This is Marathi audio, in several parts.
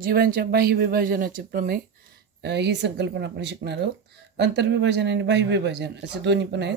जीवांच्या बाह्य विभाजनाचे प्रमेय ही संकल्पना आपण शिकणार आहोत. अंतर्विभाजन आणि बाह्य विभाजन असे दोन्ही पण आहेत.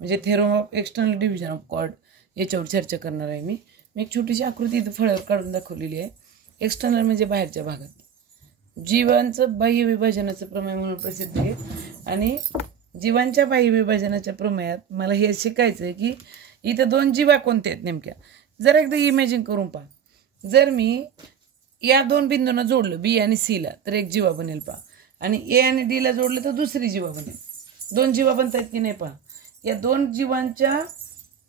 म्हणजे theorem of external division of chord याच्यावर चर्चा करणार आहे मी. एक छोटीशी आकृती इथं फळ्यावर काढून दाखवलेली आहे. एक्सटर्नल म्हणजे बाहेरच्या भागात. जीवांचं बाह्य विभाजनाचं प्रमेय म्हणून प्रसिद्ध आहे. आणि जीवांच्या बाह्य विभाजनाच्या प्रमेयात मला हे शिकायचं आहे की इथं दोन जीवा कोणत्या आहेत नेमक्या. जर एकदा इमॅजिन करून पहा, जर मी या दोन बिंदूंना जोडलं बी आणि सीला तर एक जीवा बनेल पहा, आणि ए आणि डीला जोडलं तर दुसरी जीवा बनेल. दोन जीवा बनतायत की नाही पहा. या दोन जीवांच्या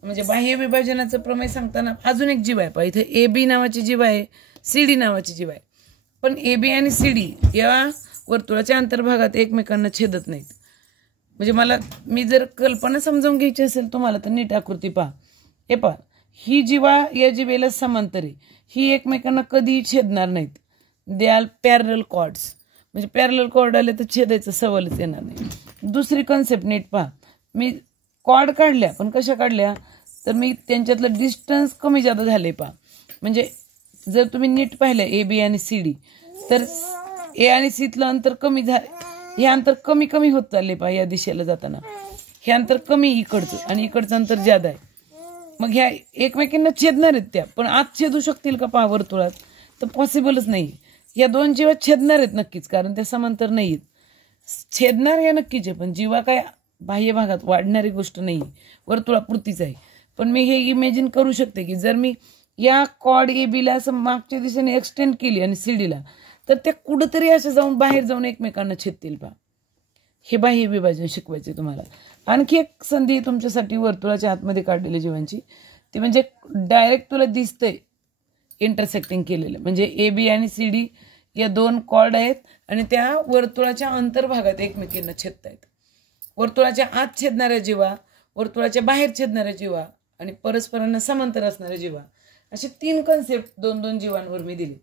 म्हणजे बाह्य विभाजनाचं प्रमेय सांगताना अजून एक जीव आहे पहा. इथे ए बी नावाची जीव आहे, सी डी नावाची जीव आहे. पण ए बी आणि सी डी या वर्तुळाच्या अंतर्भागात एकमेकांना छेदत नाहीत. म्हणजे मी जर कल्पना समजावून घ्यायची असेल तुम्हाला तर नीट आकृती पहा. हे पहा, ही जीवा या जीवेला समांतर आहे. ही एकमेकांना कधीही छेदणार नाहीत. They are parallel chords. म्हणजे पॅरलल कॉर्ड आले तर छेदायचं सवालच येणार नाही. दुसरी कन्सेप्ट नीट पहा. मी कॉर्ड काढल्या, पण कशा काढल्या तर मी त्यांच्यातलं डिस्टन्स कमी जादा झाले पहा. म्हणजे जर तुम्ही नीट पाहिलं ए बी आणि सी डी तर ए आणि सीतलं अंतर कमी हे अंतर कमी कमी होत चालले पहा. या दिशेला जाताना हे अंतर कमी इकडचं आणि इकडचं अंतर ज्यादा आहे. मग ह्या एकमेकांना छेदणार आहेत त्या, पण आत छेदू शकतील का पहा वर्तुळात तर पॉसिबलच नाही. या दोन जीवा छेदणार आहेत नक्कीच, कारण त्या समांतर नाही आहेत. छेदणार या नक्कीच आहे, पण जीवा काय बाह्य भागात वाढणारी गोष्ट नाही, वर्तुळापुरतीच आहे. पण मी हे इमॅजिन करू शकते की जर मी या कॉर्ड ए बीला असं मागच्या दिशेने एक्सटेंड केली आणि सी डीला तर त्या कुठंतरी असं जाऊन बाहेर जाऊन एकमेकांना छेदतील पहा. हे बाह्य विभाजन शिकवायचे तुम्हाला. आणखी एक संधी तुमच्यासाठी वर्तुळाच्या आतमध्ये काढलेल्या जीवांची, ती म्हणजे डायरेक्ट तुला दिसतंय इंटरसेक्टिंग केलेलं. म्हणजे ए बी आणि सी डी या दोन कॉर्ड आहेत आणि त्या वर्तुळाच्या अंतर्भागात एकमेकांना छेदत आहेत. वर्तुळाच्या आत छेदणाऱ्या जीवा, वर्तुळाच्या बाहेर छेदणाऱ्या जीवा आणि परस्परांना समांतर असणाऱ्या जीवा, असे 3 कन्सेप्ट दोन दोन जीवांवर मी दिले.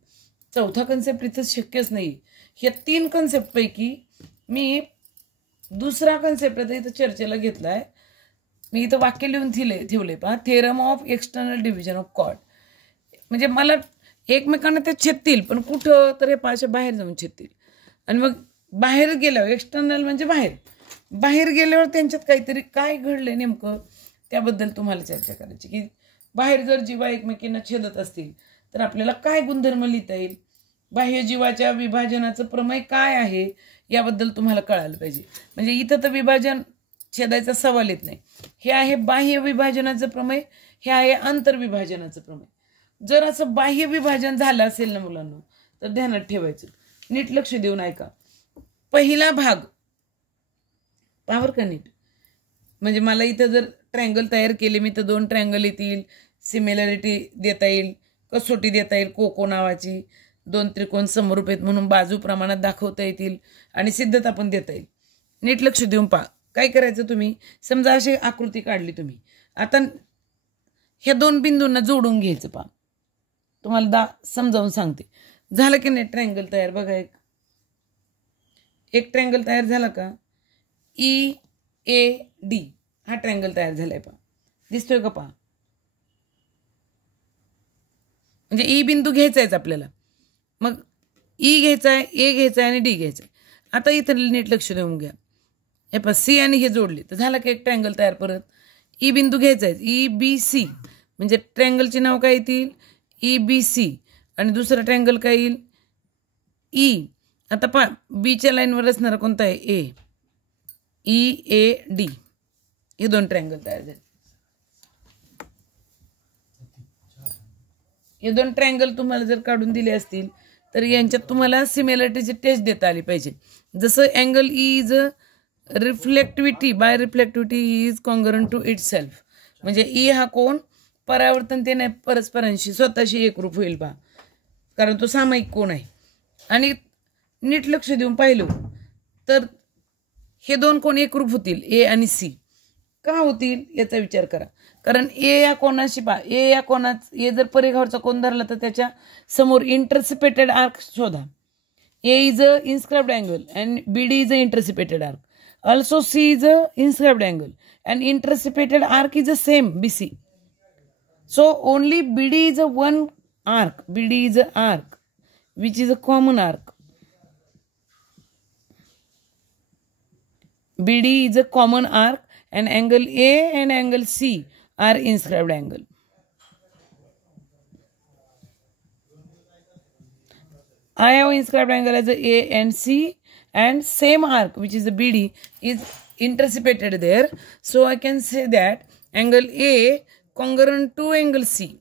चौथा कन्सेप्ट इथं शक्यच नाही. या 3 कन्सेप्टपैकी मी दुसरा कन्सेप्ट आता इथं चर्चेला घेतलाय. मी इथं वाक्य लिहून ठेवले पहा. Theorem of external division of chord. म्हणजे मला एकमेकांना ते छेदतील, पण कुठं तर हे पाशा बाहेर जाऊन छेदतील. आणि मग बाहेर गेल्यावर एक्सटर्नल म्हणजे बाहेर गेल्यावर त्यांच्यात काहीतरी काय घडलंय नेमकं त्याबद्दल तुम्हाला चर्चा करायची. की बाहेर जर जीवा एकमेकांना छेदत असतील तर आपल्याला काय गुणधर्म लिहिता येईल, बाह्य जीवाच्या विभाजनाचं प्रमेय काय आहे याबद्दल तुम्हाला कळायला पाहिजे. म्हणजे इथं तर विभाजन छेदायचा सवाल येत नाही. हे आहे बाह्य विभाजनाचं प्रमेय, हे आहे आंतरविभाजनाचं प्रमेय. जर असं बाह्य विभाजन झालं असेल ना मुलांना तर ध्यानात ठेवायचं, नीट लक्ष देऊन ऐका. पहिला भाग पावर का नीट. म्हणजे मला इथं जर ट्रँगल तयार केले मी तर 2 ट्रँगल येतील, सिमिलॅरिटी देता येईल, कसोटी देता येईल कोको नावाची, 2 त्रिकोण समरूप आहेत म्हणून बाजू प्रमाणात दाखवता येतील आणि सिद्धता पण देता येईल. नीट लक्ष देऊन पहा. काय करायचं तुम्ही, समजा अशी आकृती काढली तुम्ही. आता ह्या 2 बिंदूंना जोडून घ्यायचं पहा. तुम्हाला समजावून सांगते. झालं की नाही ट्रँगल तयार. बघा एक ट्रँगल तयार झाला का. ई ए डी हा ट्रँगल तयार झालाय पहा. दिसतोय का पहा. म्हणजे ई बिंदू घ्यायचा आहे आपल्याला. मग ई घ्यायचा आहे, ए घ्यायचा आहे आणि डी घ्यायचा आहे. आता इथं नीट लक्ष देऊन घ्या. हे पहा सी आणि हे जोडले तर झालं का एक ट्रँगल तयार. परत ई बिंदू घ्यायचा आहे, ई बी सी. म्हणजे ट्रँगलचे नाव काय येतील, ई बी सी. आणि दुसरा ट्रँगल काय येईल, ई. आता पहा बीच्या लाईनवर असणारा कोणता आहे, ए. ई ए डी हे 2 ट्रँगल तयार झाले. हे 2 ट्रँगल तुम्हाला जर काढून दिले असतील तर यांच्यात तुम्हाला सिमिलॅरिटीची टेस्ट देता आली पाहिजे. जसं angle E is reflectivity by reflectivity is congruent to itself. म्हणजे ई हा कोण परावर्तनतेने परस्परांशी स्वतःशी एकरूप होईल पहा, कारण तो सामायिक कोण आहे. आणि नीट लक्ष देऊन पाहिलं तर हे 2 कोण एकरूप होतील, ए आणि सी. का होतील याचा विचार करा. कारण ए या कोणाशी पहा, ए या कोणात ए जर परिघावरचा कोण धरला तर त्याच्या समोर इंटरसिपेटेड आर्क शोधा. A is a inscribed angle and B D is a intercepted arc. Also C is a inscribed angle and intercepted arc is a same B C. So only B D is a one arc. B D is a arc which is a common arc. BD is a common arc, and angle A and angle C are inscribed angle. I have inscribed angle as A and C, and same arc, which is the BD, is intercepted there. So I can say that angle A congruent to angle C.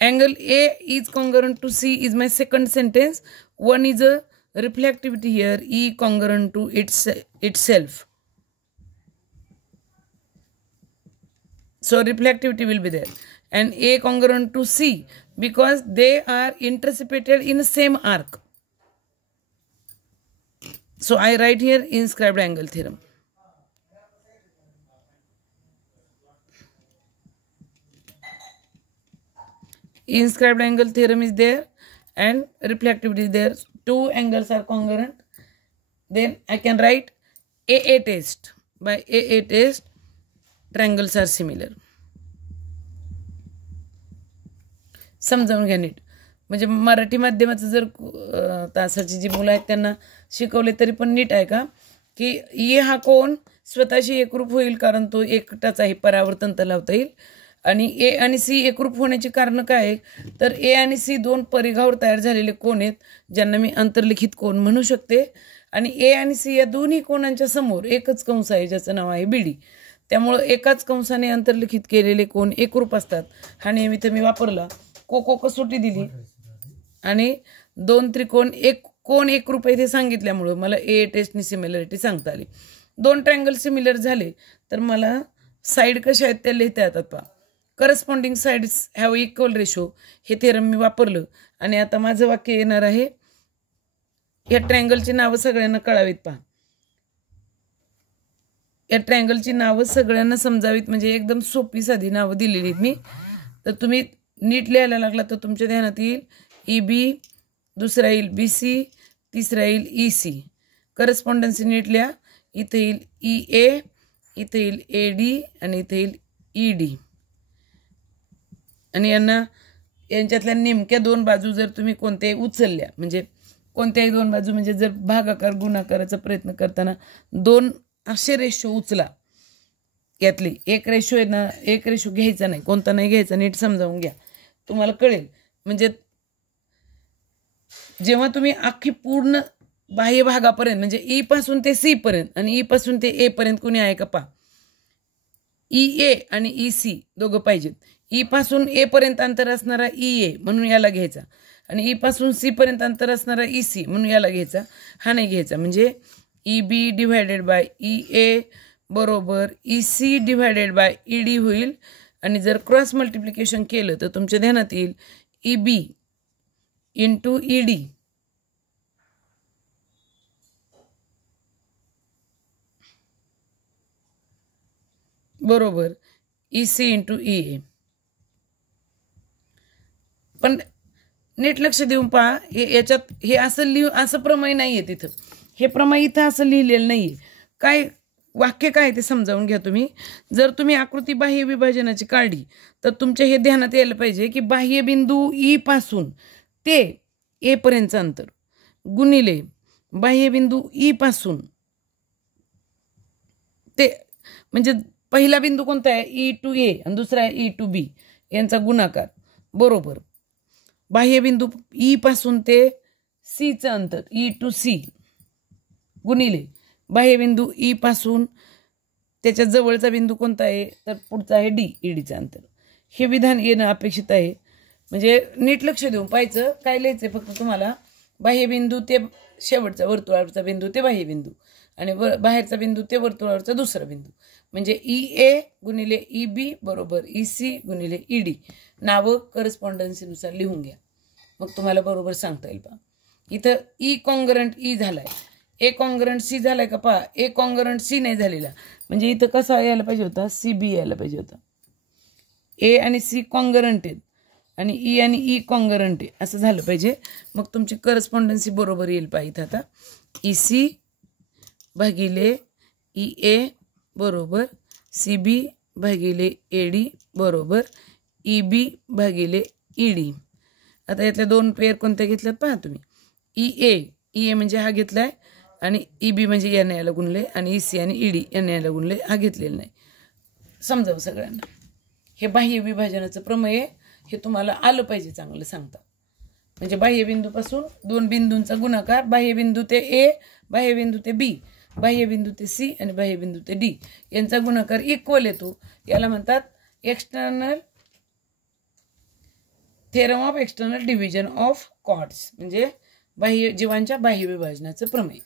Angle A is congruent to C is my second sentence. One is a reflectivity here, E congruent to itself. So reflectivity will be there. And A congruent to C because they are intercepted in the same arc. So I write here inscribed angle theorem. Inscribed angle theorem is there and reflectivity is there. Two angles are congruent. Then I can write AA test. By AA test, triangles are similar. समजावून घ्या नीट. म्हणजे मराठी माध्यमाचं जर तासाची जी मुलं आहेत त्यांना शिकवले तरी पण नीट आहे का की ए हा कोण स्वतःशी एकरूप होईल कारण तो एकटाच आहे, परावर्तन तर लावता येईल. आणि ए आणि सी एकरूप होण्याची कारण काय आहे तर ए आणि सी दोन परिघावर तयार झालेले कोण आहेत ज्यांना मी अंतर्लिखित कोण म्हणू शकते. आणि ए आणि सी या दोन्ही कोणांच्या समोर एकच कंस आहे ज्याचं नाव आहे बीडी. त्यामुळे एकाच कंसाने अंतर्लिखित केलेले कोण एकरूप असतात. हा नियम इथे मी वापरला. कोको कसोटी दिली आणि दोन त्रिकोण एक कोण एकरूप आहे ते सांगितल्यामुळे मला ए टेस्टनी सिमिलरिटी सांगता आली. दोन ट्रायंगल सिमिलर झाले तर मला साईड कशा आहेत त्या लिहिता येतात पहा. Corresponding sides have equal ratio हे थेरम मी वापरलं. आणि आता माझं वाक्य येणार आहे, या ट्रायंगलची नावं सगळ्यांना कळावीत पहा. या ट्रायंगलची नावं सगळ्यांना समजावीत म्हणजे एकदम सोपी साधी नावं दिलेली आहेत मी. तर तुम्ही नीट लिहायला लागला तर तुमच्या ध्यानात येईल EB, दुसरा येईल BC, तिसरा येईल EC. करस्पॉन्डन्सी नीट लिहा. इथे येईल EA, इथे येईल AD आणि इथे येईल ED. आणि यांच्यातल्या नेमक्या दोन बाजू जर तुम्ही कोणत्याही उचलल्या म्हणजे कोणत्याही दोन बाजू म्हणजे जर भागाकार गुणाकाराचा प्रयत्न करताना दोन असे रेशो उचला, यातली एक रेशो आहे ना, एक रेशो घ्यायचा नाही, कोणता नाही घ्यायचा, नीट समजावून घ्या तुम्हाला कळेल. म्हणजे जेव्हा तुम्ही अख्खी पूर्ण बाह्य भागापर्यंत म्हणजे ई पासून ते सी पर्यंत आणि ई पासून ते ए पर्यंत कोणी आहे का पहा. EA आणि EC दोघं पाहिजेत. ई पासून ए पर्यंत अंतर असणारा EA म्हणून याला घ्यायचा आणि ई पासून सी पर्यंत अंतर असणारा EC म्हणून याला घ्यायचा. हा नाही घ्यायचा. म्हणजे EB डिवायडेड बाय EA बरोबर EC डिवायडेड बाय ED होईल. आणि जर क्रॉस मल्टिप्लिकेशन केलं तर तुमच्या ध्यानात येईल EB इंटू ED बरोबर EC इंटू EA. पण नीट लक्ष देऊन पहा, याच्यात हे असं प्रमेय नाही आहे. तिथं हे प्रमेय इथं असं लिहिलेलं नाही आहे. काय वाक्य काय ते समजावून घ्या तुम्ही. जर तुम्ही आकृती बाह्य विभाजनाची काढली तर तुमच्या हे ध्यानात यायला पाहिजे की बाह्यबिंदू ई पासून ते ए पर्यंतचं अंतर गुणिले बाह्यबिंदू ई पासून ते म्हणजे पहिला बिंदू कोणता आहे E to A आणि दुसरा आहे E to B यांचा गुणाकार बरोबर बाह्यबिंदू ई पासून ते सीचं अंतर E to C गुणिले बाह्यबिंदू ई पासून त्याच्या जवळचा बिंदू कोणता आहे तर पुढचा आहे D, EDचं अंतर. हे विधान येणं अपेक्षित आहे. म्हणजे नीट लक्ष देऊन पाहायचं. काय लिहायचं फक्त तुम्हाला बाह्यबिंदू ते शेवटचा वर्तुळावरचा बिंदू ते बाह्यबिंदू आणि बाहेरचा बिंदू ते वर्तुळावरचा दुसरा बिंदू म्हणजे EA गुणिले EB बरोबर EC गुणिले ED. नावं करस्पॉन्डन्सीनुसार लिहून घ्या मग तुम्हाला बरोबर सांगता येईल पहा. इथं E कॉन्ग्रंट E झालाय, ए कॉन्ग्रंट सी झालाय का पहा. ए कॉन्ग्रंट सी नाही झालेला म्हणजे इथं कसा यायला पाहिजे होता CB यायला पाहिजे होता. ए आणि सी कॉन्ग्रंट आहेत आणि ई आणि ई कॉन्ग्रंट आहे असं झालं पाहिजे. मग तुमची करस्पॉन्डन्सी बरोबर येईल पाहिजे. आता EC भागिले EA बरोबर CB भागिले AD बरोबर EB भागिले ED आता यातल्या 2 पेअर कोणत्या घेतल्यात पहा तुम्ही. ई ए म्हणजे हा घेतलाय आणि EB म्हणजे याने याला गुणले आणि EC आणि ED याने याला गुणले, हा घेतलेला नाही. समजावं सगळ्यांना. हे बाह्य विभाजनाचं प्रमेय हे तुम्हाला आलं पाहिजे, चांगलं सांगता. म्हणजे बाह्यबिंदूपासून 2 बिंदूंचा गुणाकार, बाह्यबिंदू ते A, बाह्यबिंदू ते B, बाह्यबिंदू ते C आणि बाह्यबिंदू ते D यांचा गुणाकार इक्वल येतो. याला म्हणतात external theorem of external division of chords, म्हणजे जीवांच्या बाह्य विभाजनाचं प्रमेय.